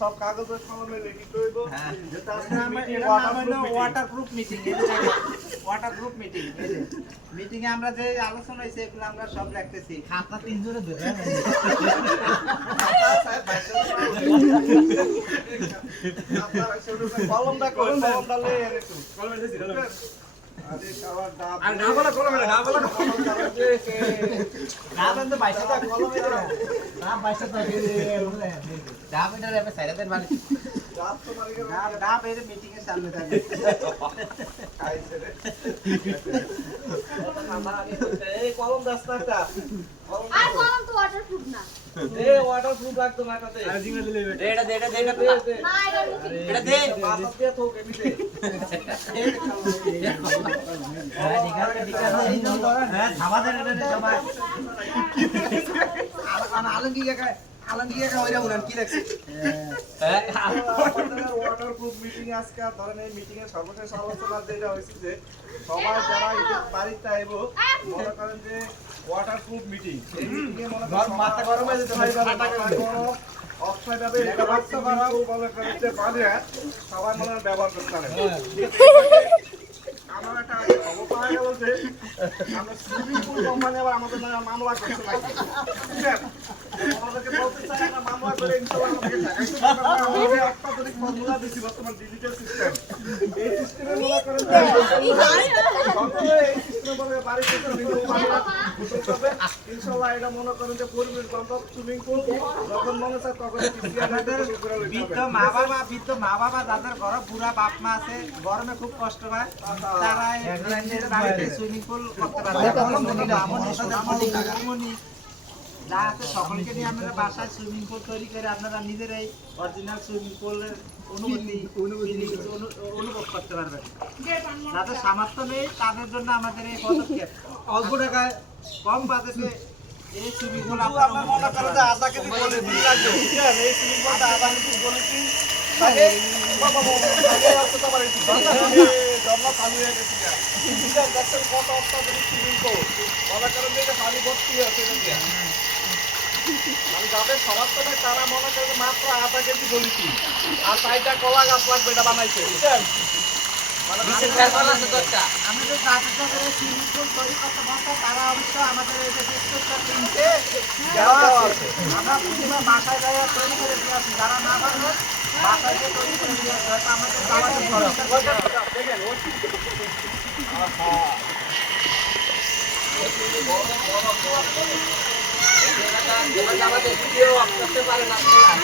সব কাগজের কলমে রেডি করব। Waterproof meeting, waterproof meeting. Meeting এ আমরা যে আলোচনা হয়েছে এগুলো আমরা সব রাখতেছি। খাতা 3 জোড়া ধরে কলমটা কই, কলমটা লয়ে এনে তো কলমে দিছি কলমে। আরে শালা ডাব আর না বলা কলমে না বলা কলম কাগজে না বন্ধ 22 টাকা কলমে দে না 22 টাকা দে ডাব এটা রে সাইডে দেন মানে ডাব তো মারি গেল ডাব এর মিটিং এর সামনে থাকে খাইছে রে। এই কলম দাস না একটা আর কলম তো ওয়াটারপ্রুফ না। এ ওয়াটারপ্রুফ লাগতো না এটাতে। আর জিঙ্গা দিলে এটা দে না এটা মিটিং এটা দে বাসা দিয়ে তো এমনিতে ওয়াটারপ্রুফ মিটিং আজকে ধরেন এই মিটিং এর সর্বশেষ আলোচনা যেটা হয়েছে যে সবাই যারা ঈদের বাড়িতে আইবো মনে করেন যে ওয়াটারপ্রুফ মিটিং এই মিটিং এ মনে করেন মাথা গরম হয়ে যেতে হয় অক্ষয় যাবে এটা বাচ্চা বাড়াও বলে করেন যে বাড়ে সবাই মনে হয় ব্যবহার করতে পারে আমার একটা খবর পাওয়া গেল যে আমরা সুইমিং পুল কোম্পানি আবার আমাদের নামে মামলা করছে নাকি আমাদেরকে বলতে চাই না মামলা করে ইনশাআল্লাহ আমাদেরকে টাকা আমাদের অত্যাধুনিক ফর্মুলা দিছি বর্তমান ডিজিটাল সিস্টেম এই সিস্টেমে মনে করেন সকলে এই সিস্টেমে বলে বাড়ি থেকে সুইমিং পুল গোসল করবে ইনশাআল্লাহ এটা মনে করেন যে পরিবেশ বান্ধব সুইমিং পুল যখন মনে চায় তখন বৃদ্ধ মা বাবা যাদের ঘরে বুড়া বাপ মা আছে গরমে খুব কষ্ট হয় তারা এই বাড়িতে সুইমিং পুল করতে পারে যা আছে সকলকে নিয়ে আমরা বাসায় সুইমিং পুল তৈরি করে আপনারা নিজেরাই অরিজিনাল সুইমিং পুলের অনুভব করতে পারবেন। যাদের সামর্থ্য নেই তাদের জন্য আমাদের এই পদক্ষেপ অল্প টাকায় কম বাজেটে এই সুইমিং পুল আপনারা মনে করেন যে আধা কেজি বলে দিন লাগবে বুঝছেন এই সুইমিং পুলটা আধা কেজি বলে দিন তাহলে বাবা আছে তো আমার এই জমলা চালু হয়ে গেছে বুঝছেন দেখছেন কত অত্যাধুনিক সুইমিং পুল মনে করেন যে এটা পানি ভর্তি আছে এটা আমি যাদের সমর্থনে তারা মনে করেন মাত্র আধা কেজি বলিছি আর 4টা কলা গাছ লাগবে এটা বানাইছে বুঝছেন আমাদের যাদের সুইমিং পুল তৈরি করতে বসে তারা অবশ্যই আমাদের এই যে স্পেসটা কিনতে আমরা পুরো বাসায় যাই তৈরি করে দিয়ে আসি যারা না পারবে বাসায় গিয়ে তৈরি করে দিয়ে আসি হয়তো আমাদের চালাতে খরচ